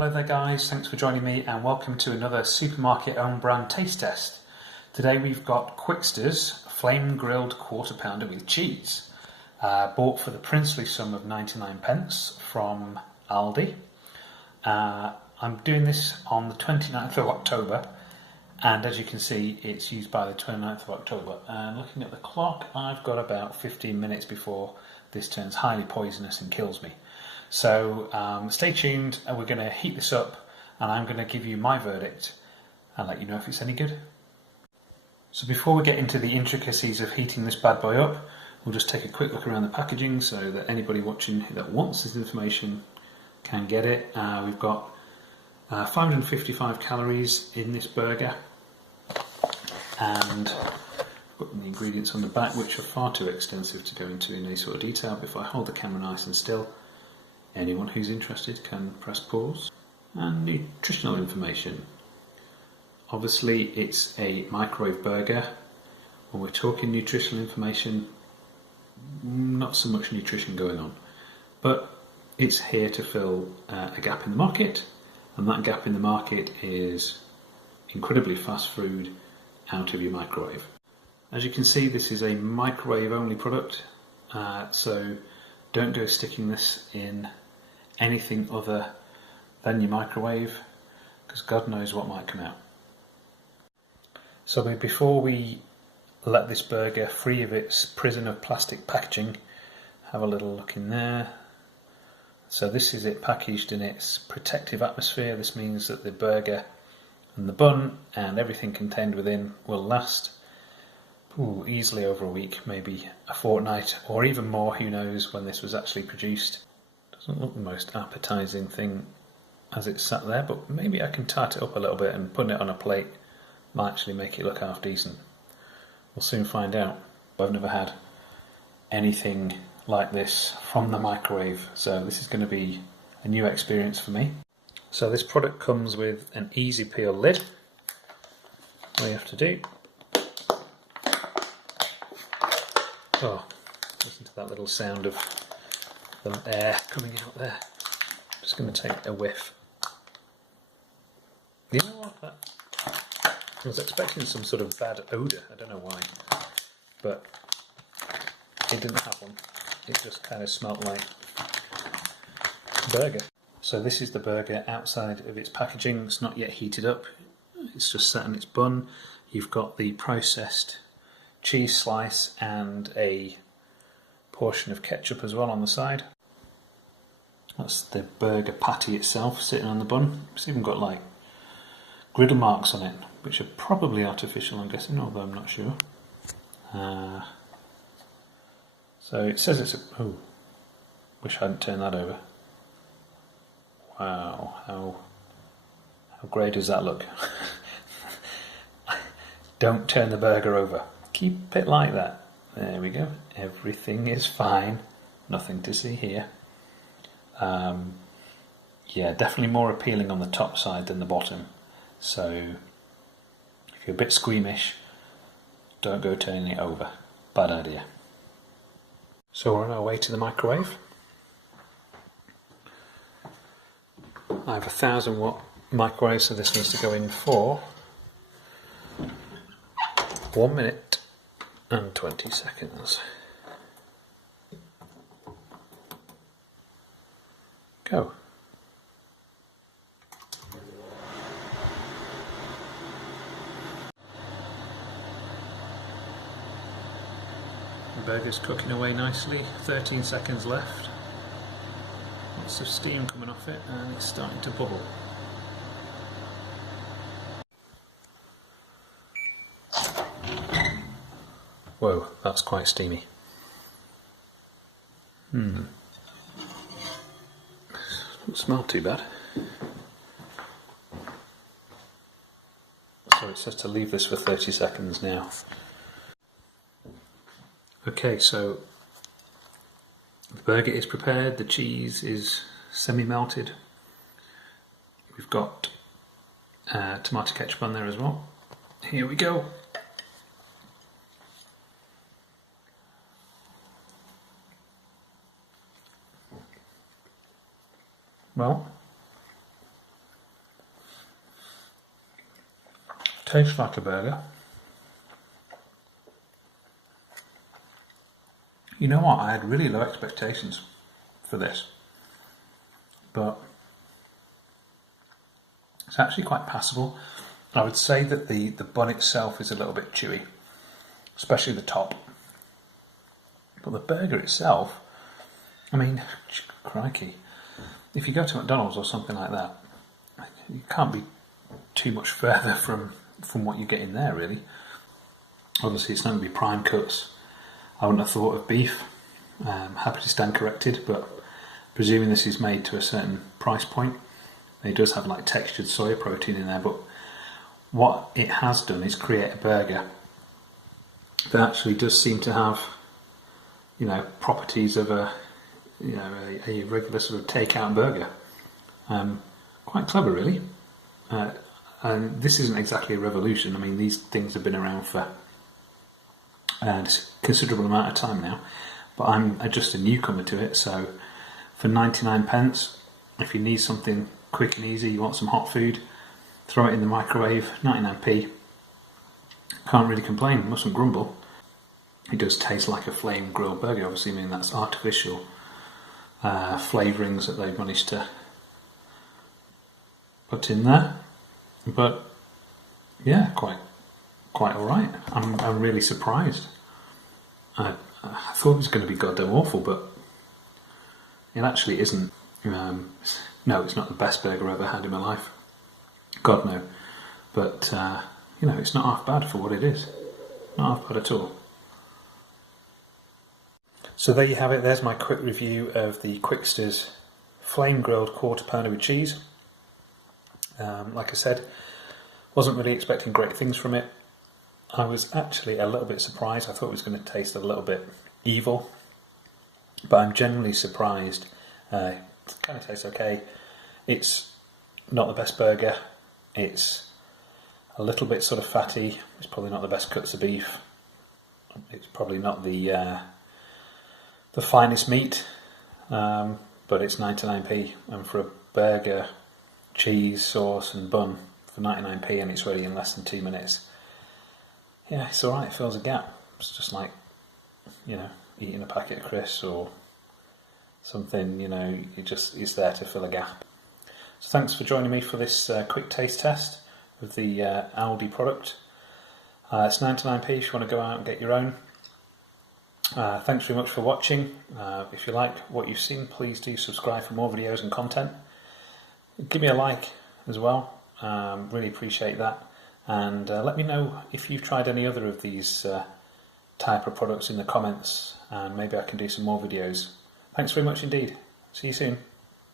Hello there guys, thanks for joining me and welcome to another supermarket own brand taste test. Today we've got Quicksters flame grilled quarter pounder with cheese, bought for the princely sum of 99p from ALDI. I'm doing this on the 29th of October and as you can see it's used by the 29th of October, and looking at the clock I've got about 15 minutes before this turns highly poisonous and kills me. So stay tuned and we're going to heat this up and I'm going to give you my verdict and let you know if it's any good. So before we get into the intricacies of heating this bad boy up, we'll just take a quick look around the packaging so that anybody watching that wants this information can get it. We've got 555 calories in this burger and put the ingredients on the back, which are far too extensive to go into in any sort of detail. But if I hold the camera nice and still, anyone who's interested can press pause. And nutritional information. Obviously it's a microwave burger. When we're talking nutritional information, not so much nutrition going on, but it's here to fill a gap in the market, and that gap in the market is incredibly fast food out of your microwave. As you can see, this is a microwave only product, so don't go sticking this in anything other than your microwave, because God knows what might come out. So before we let this burger free of its prison of plastic packaging, have a little look in there. So this is it packaged in its protective atmosphere. This means that the burger and the bun and everything contained within will last easily over a week, maybe a fortnight or even more, who knows when this was actually produced. Doesn't look the most appetising thing as it's sat there, but maybe I can tart it up a little bit and putting it on a plate might actually make it look half decent. We'll soon find out. I've never had anything like this from the microwave, so this is going to be a new experience for me. So this product comes with an easy peel lid. All you have to do, listen to that little sound of the air coming out there. I'm just going to take a whiff. You know what? I was expecting some sort of bad odour, I don't know why, but it didn't have one. It just kind of smelt like burger. So this is the burger outside of its packaging. It's not yet heated up, it's just sat in its bun. You've got the processed cheese slice and a portion of ketchup as well on the side. That's the burger patty itself sitting on the bun. It's even got like griddle marks on it, which are probably artificial, I'm guessing, although I'm not sure. So it says it's a... wish I hadn't turned that over. Wow, how grey does that look? Don't turn the burger over. Keep it like that. There we go. Everything is fine. Nothing to see here. Yeah, definitely more appealing on the top side than the bottom. So if you're a bit squeamish, don't go turning it over. Bad idea. So we're on our way to the microwave. I have a 1000-watt microwave, so this needs to go in for 1 minute and 20 seconds. Go. The burger's cooking away nicely, 13 seconds left. Lots of steam coming off it and it's starting to bubble. Whoa, that's quite steamy. Doesn't smell too bad. So it says to leave this for 30 seconds now. Okay, so the burger is prepared, the cheese is semi-melted. We've got tomato ketchup on there as well. Here we go. Well, Tastes like a burger. You know what, I had really low expectations for this, but it's actually quite passable. I would say that the bun itself is a little bit chewy, especially the top. But the burger itself, I mean, crikey, if you go to McDonald's or something like that, you can't be too much further from what you get in there, really. Obviously, it's not going to be prime cuts. I wouldn't have thought of beef. Happy to stand corrected, but presuming this is made to a certain price point, it does have like textured soy protein in there. But what it has done is create a burger that actually does seem to have, you know, properties of a regular sort of takeout burger. Quite clever, really. And this isn't exactly a revolution. I mean, these things have been around for a considerable amount of time now, but I'm just a newcomer to it. So for 99p, if you need something quick and easy, you want some hot food, throw it in the microwave, 99p. Can't really complain, mustn't grumble. It does taste like a flame grilled burger, obviously. I mean, that's artificial flavourings that they've managed to put in there, but yeah, quite alright. I'm really surprised. I thought it was going to be goddamn awful, but it actually isn't. No, it's not the best burger I've ever had in my life. God no. But you know, it's not half bad for what it is. Not half bad at all. So there you have it. There's my quick review of the Quicksters flame grilled quarter pounder with cheese. Like I said, wasn't really expecting great things from it. I was actually a little bit surprised. I thought it was going to taste a little bit evil, but I'm generally surprised. It kind of tastes okay. It's not the best burger. It's a little bit sort of fatty. It's probably not the best cuts of beef. It's probably not the finest meat, but it's 99p, and for a burger, cheese, sauce and bun for 99p, and it's ready in less than 2 minutes. Yeah, it's alright, it fills a gap. It's just like, you know, eating a packet of crisps or something, you know, it's there to fill a gap. So thanks for joining me for this quick taste test of the ALDI product. It's 99p if you want to go out and get your own. Thanks very much for watching. If you like what you've seen, please do subscribe for more videos and content. Give me a like as well, really appreciate that. And let me know if you've tried any other of these type of products in the comments, and maybe I can do some more videos. Thanks very much indeed. See you soon.